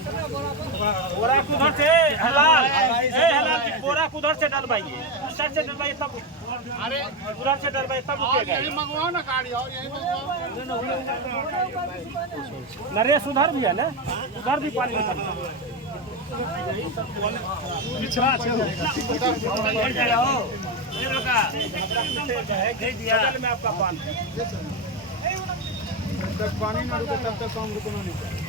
बोरा उधर से हलाल, हलाल बोरा उधर से डलवाइए, इस साइड से डलवाइए तब, अरे उधर से डलवाइए तब रुकेगा। यही मंगवाओ ना गाड़ी और यही मंगवाओ। नरेश उधर भी है ना, उधर भी पानी निकलता है। पिछड़ा में आपका पानी जब तक पानी ना रुके तब तक काम रुकना नहीं चाहिए।